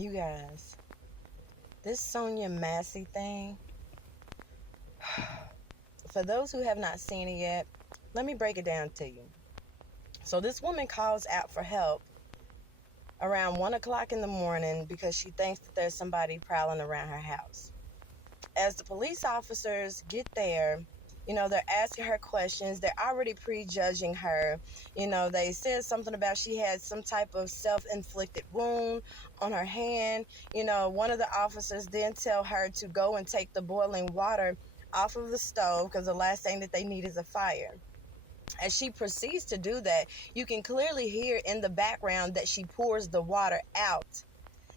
You guys, this Sonia Massey thing, for those who have not seen it yet, let me break it down to you. So this woman calls out for help around 1 o'clock in the morning because she thinks that there's somebody prowling around her house. As the police officers get there, they're asking her questions. They're already prejudging her. They said something about she had some type of self-inflicted wound on her hand. One of the officers then tell her to go and take the boiling water off of the stove because the last thing that they need is a fire. As she proceeds to do that, you can clearly hear in the background that she pours the water out.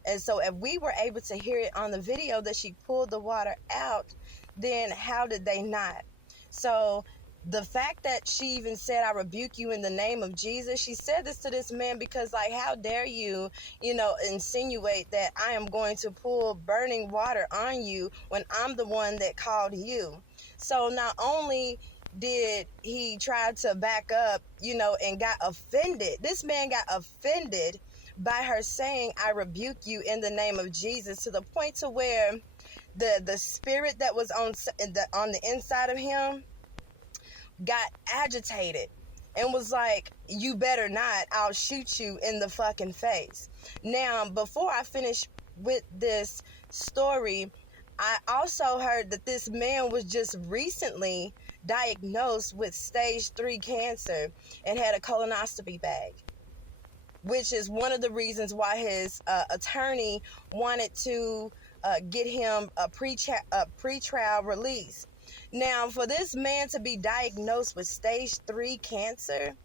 And so if we were able to hear it on the video that she pulled the water out, then how did they not? So the fact that she even said, "I rebuke you in the name of Jesus," she said this to this man because, like, how dare you, insinuate that I am going to pull burning water on you when I'm the one that called you. So not only did he try to back up, and got offended, this man got offended by her saying, "I rebuke you in the name of Jesus," to the point to where the spirit that was on the inside of him got agitated and was like, "You better not, I'll shoot you in the fucking face." Now, before I finish with this story, I also heard that this man was just recently diagnosed with stage 3 cancer and had a colonoscopy bag, which is one of the reasons why his attorney wanted to get him a pre-trial release. Now, for this man to be diagnosed with stage 3 cancer,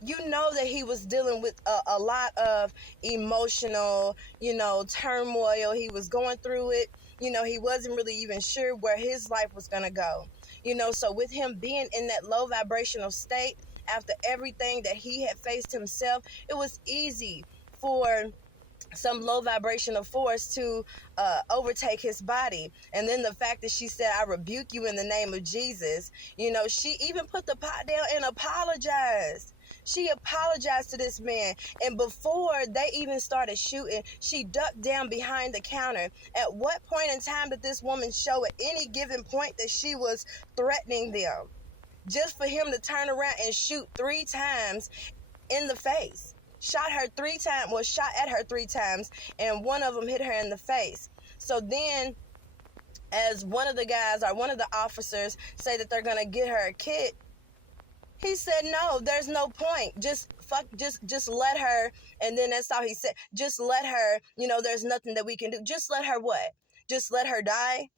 you know that he was dealing with a lot of emotional, turmoil. He was going through it. He wasn't really even sure where his life was going to go. So with him being in that low vibrational state, after everything that he had faced himself, it was easy for some low vibrational force to overtake his body. And then the fact that she said, "I rebuke you in the name of Jesus," she even put the pot down and apologized. She apologized to this man. And before they even started shooting, she ducked down behind the counter. At what point in time did this woman show at any given point that she was threatening them? Just for him to turn around and shoot 3 times in the face. Shot at her 3 times, and one of them hit her in the face. So then, as one of the officers say that they're gonna get her a kit, he said, "No, there's no point. Just let her." And then that's all he said. Just let her. There's nothing that we can do. Just let her what? Just let her die?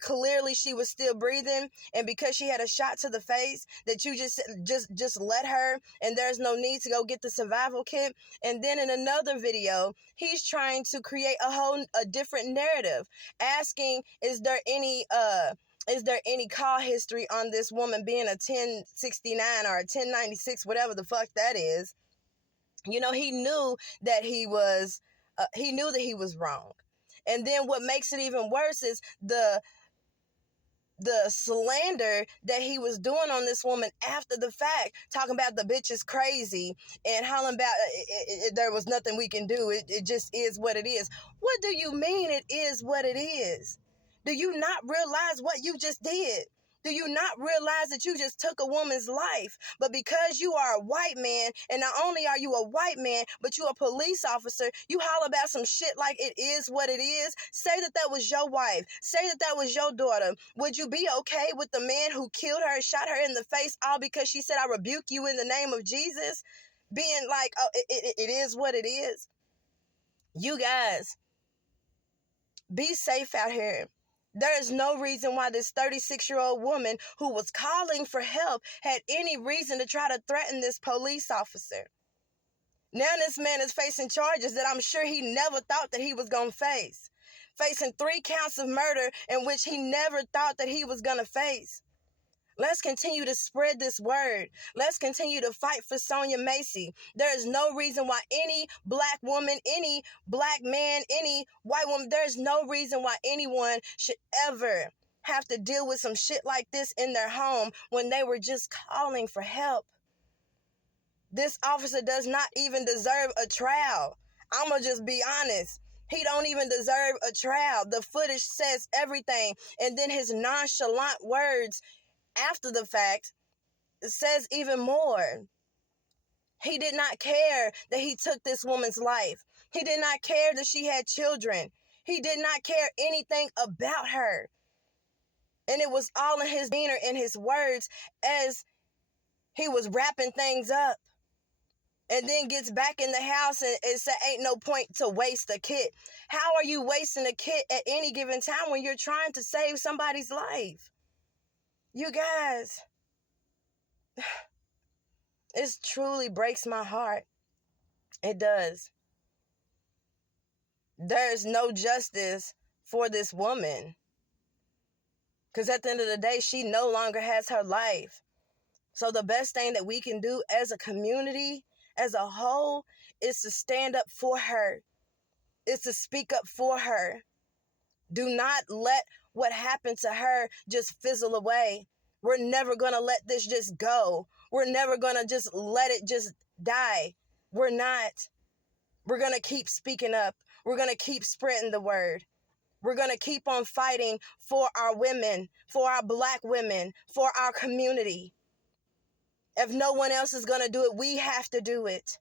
Clearly she was still breathing, and because she had a shot to the face, that you just let her, and there's no need to go get the survival kit. And then in another video, he's trying to create a different narrative, asking, is there any call history on this woman being a 1069 or a 1096, whatever the fuck that is? He knew that he was wrong. And then what makes it even worse is the slander that he was doing on this woman after the fact, talking about the bitch is crazy and hollering about there was nothing we can do. It just is what it is. What do you mean it is what it is? Do you not realize what you just did? Do you not realize that you just took a woman's life? But because you are a white man, and not only are you a white man, but you a police officer, you holler about some shit like it is what it is. Say that that was your wife. Say that that was your daughter. Would you be okay with the man who killed her, shot her in the face, all because she said, "I rebuke you in the name of Jesus"? Being like, "Oh, it is what it is." You guys, be safe out here. There is no reason why this 36-year-old woman who was calling for help had any reason to try to threaten this police officer. Now this man is facing charges that I'm sure he never thought that he was going to face. Facing 3 counts of murder in which he never thought that he was going to face. Let's continue to spread this word. Let's continue to fight for Sonia Massey. There is no reason why any black woman, any black man, any white woman, there's no reason why anyone should ever have to deal with some shit like this in their home when they were just calling for help. This officer does not even deserve a trial. I'ma just be honest. He don't even deserve a trial. The footage says everything. And then his nonchalant words after the fact says even more. He did not care that he took this woman's life. He did not care that she had children. He did not care anything about her. And it was all in his demeanor and his words as he was wrapping things up. And then gets back in the house and say, ain't no point to waste a kit. How are you wasting a kit at any given time when you're trying to save somebody's life? You guys, it truly breaks my heart. It does. There's no justice for this woman. Because at the end of the day, she no longer has her life. So the best thing that we can do as a community, as a whole, is to stand up for her. Is to speak up for her. Do not let what happened to her just fizzle away. We're never going to let this just go. We're never going to just let it just die. We're not. We're going to keep speaking up. We're going to keep spreading the word. We're going to keep on fighting for our women, for our Black women, for our community. If no one else is going to do it, we have to do it.